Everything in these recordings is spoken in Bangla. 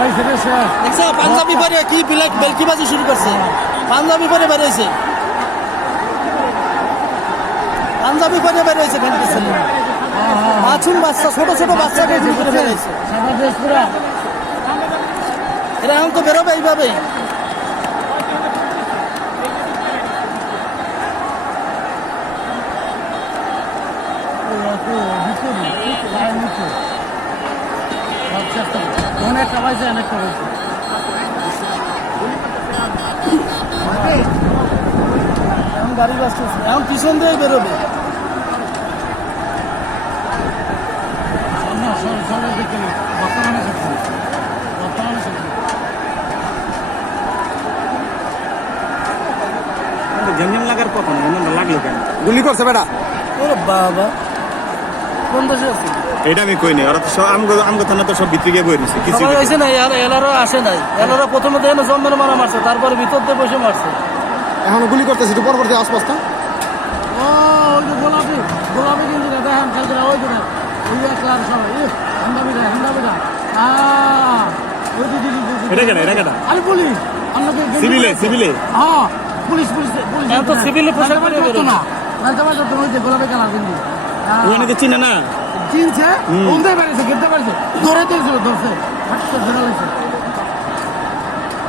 দেখছো পাঞ্জাবি পরে কি ব্ল্যাক বেলকিবাজি শুরু করছে, পাঞ্জাবি পরে বেরোইছে, পাঞ্জাবি পরে বেরোইছে খেলতেছে। মাছুম বাচ্চা, ছোট ছোট বাচ্চাকে ঘুরে বেরোইছে। এরা এখন তো বেরোবে এইভাবেই। অনেকটা পাইছে, অনেকটা পাইছে। এখন গাড়ি বাঁচতেছে, এখন পিছন দিয়ে বেরোবে। ঝঞ্ঝন লাগার কথা না, লাগলো কেন? গুলি করছে বেটা। ওরে বাবা, কোন দেশে আছে এটা আমি কইনি, ওরা তো সব আমগো থানা তো সব ভিতরে গিয়ে বই নিছে কিছু হয়েছে না। এলারও আসে নাই, এলারা প্রথমে দেখেন জম্মের মারা মারছে, তারপরে ভিতর দিয়ে বসে মারছে। এখন গুলি করতেছে তো পরবর্তী আশপাশটা। ও ওই যে গোলাপি গোলাপি কিন্তু দেখেন খেলতে ওই যে ওই ক্লাস সবাই হান্দাবিটা হান্দাবিটা ওই এটা কেন? এটা কেন? আরে পুলিশ সিভিলে সিভিলে হ্যাঁ পুলিশ পুলিশ পুলিশ তো সিভিলে পোশাক পরে বেরো না। মাঝে মাঝে তো ওই যে গোলাপি কালার কিন্তু ওখানে তো চিনে না, চিনছে, উনতে পারেছে, খেলতে পারছে, ধরে দিয়েছিল, ধরছে হাঁটতে ধরে লাগছে।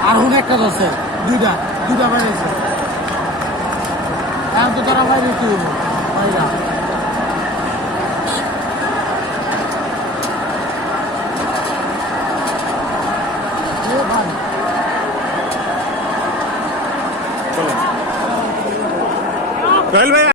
আর হুন একটা ধরছে, দুইটা দুইটা বেড়েছে। এখন তো তারা বাইরে কি হইব বাইরা। ভাই